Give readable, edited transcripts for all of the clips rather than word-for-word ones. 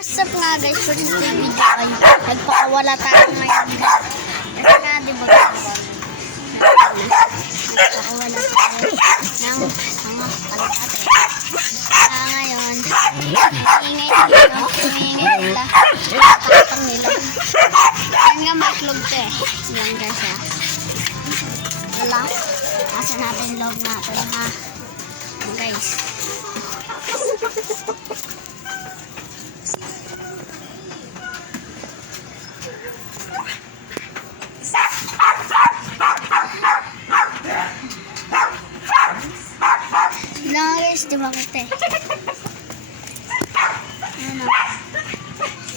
What's up nga guys, for this video ay nagpakawala tayo ngayon guys. Kasi nga diba nagpakawala tayo ng mga kalapate. Kaya ngayon, hingay nila, kakapang nila. Yan nga maklog to eh. Yan guys ha. Wala, asa natin log natin ha. Yan guys. Guys, di ba kate? Ano?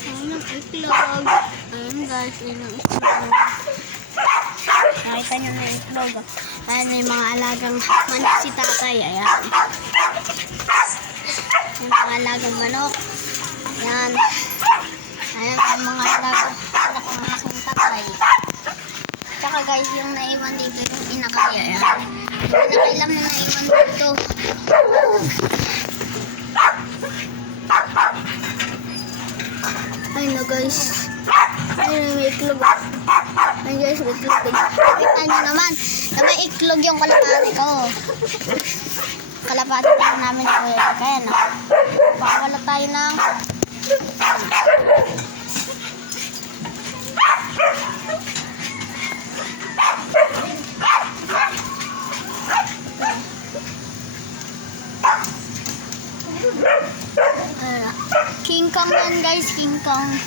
Ano itlog? Ayun guys, yung itlog. Nakita nyo na itlog. Ayan, may mga alagang manok si tatay. Ayan. May mga alagang manok. Ayan. Ayan, may mga alagang manok si tatay. Tsaka guys, yung naiwan dito yung inakay. Ayan. Nakailang na naiwan dito. Ay na guys. Ay may iklog. Ay guys, may iklog. Kita nyo naman na may iklog yung kalapati ko. Kalapati tayo namin sa kuya. Kaya na. Pakawala tayo ng King Kong yan guys, King Kong.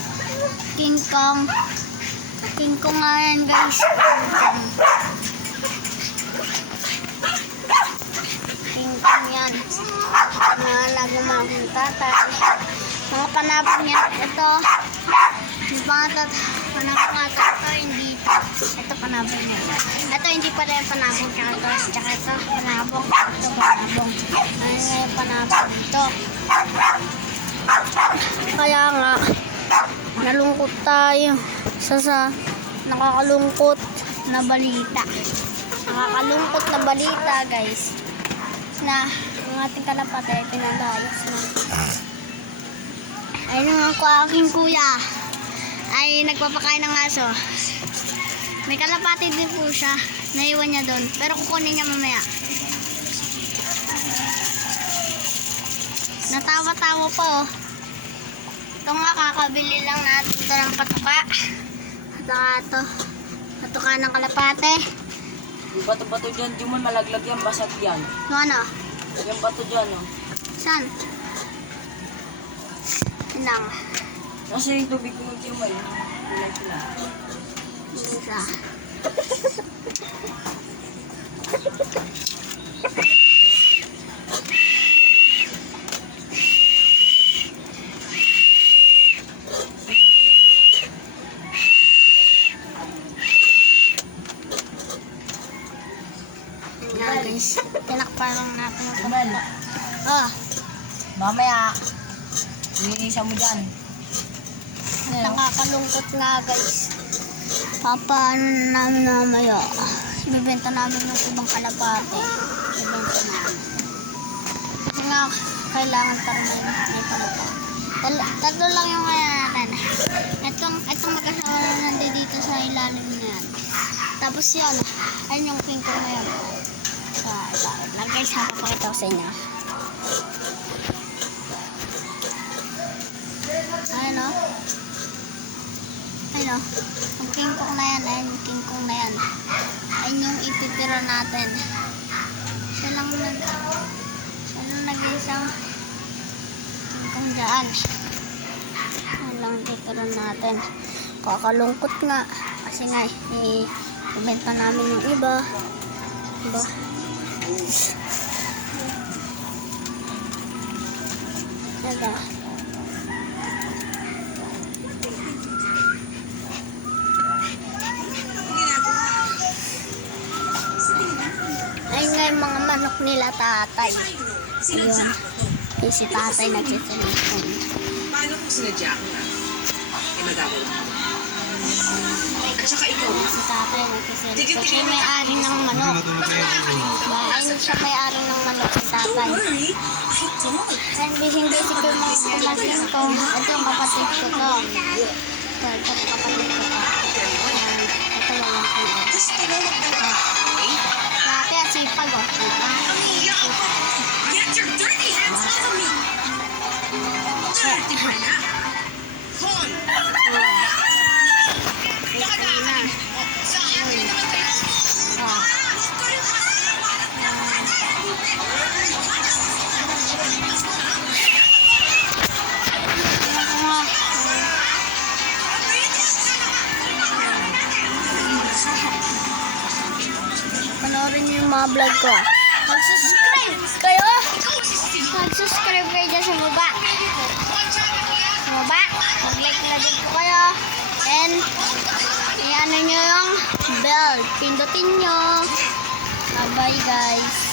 King Kong. King Kong nga yan guys. King Kong yan. Mga lagong mga tatay. Mga panabong yan. Ito. Yung mga panabong nga tatay. Hindi. Ito panabong yan. Ito hindi pa rin panabong. Tsaka ito panabong. Ito panabong. Ayun nga yung panabong. Ito. Kaya nga nalungkot tayo sa nakakalungkot na balita. Nakakalungkot na balita guys na ang ating kalapate pinalayas na. Ayun nga ko aking kuya ay nagpapakain ng aso. May kalapate din po siya. Naiwan niya doon pero kukunin niya mamaya. Natawa-tawa po. Ito nga, kakabili lang natin ito ng patuka. Ito. Patuka ng kalapate. Yung bato-bato dyan, di mo malaglag yan, basag yan. Yung ano? Yung bato dyan, oh. Saan? Inang. Kasi yung tubig ko yung may. Kulay sila. Isa. Guys, tinakpan lang natin yung Kumel, mamaya, linisan mo dyan. Nakakalungkot nga guys. Papaano namin mamaya? Ibibenta namin yung ibang kalapate. Ibibenta namin. Kasi nga, kailangan pa rin may kalapate. Tatlo lang yung kaya natin. Itong mag-asawa na nandito sa ilalim na yan. Tapos yan, ayun yung king ko na yan. Lang guys, papakita ko sa inyo. Ayun o. Ayun o. Yung king kong na yan. Ayun yung king kong na yan. Ayun yung ititira natin. Siya lang nag-isang king kong dyan. Ayun lang ititira natin. Kakalungkot nga. Kasi nga, ibenta namin yung iba. Diba? Diba? Ayun nga yung mga manok nila tatay. Ayun. Yung si tatay nagsisilipon. Paano kung sinadya ko na? Eh, magagawa ko. Si tatay nagsiselfon. Siya yung may-ari ng manok. Ayun siya may-ari ng manok si tatay. And hindi si ko yung mga kapatid ko. Ito yung kapatid ko to. Ito yung kapatid ko to. Ito lang ako. Dati at sipag o. Get your dirty hands off of me! Dirty Brenna! Hoy! Sa akin naman kayo! Panoorin niyo yung mga vlog ko. Mag-subscribe kayo! Mag-subscribe kayo dyan sa baba. Sa baba, mag-like na din po kayo. And, i-ano nyo yung bell. Pindutin nyo. Bye-bye guys.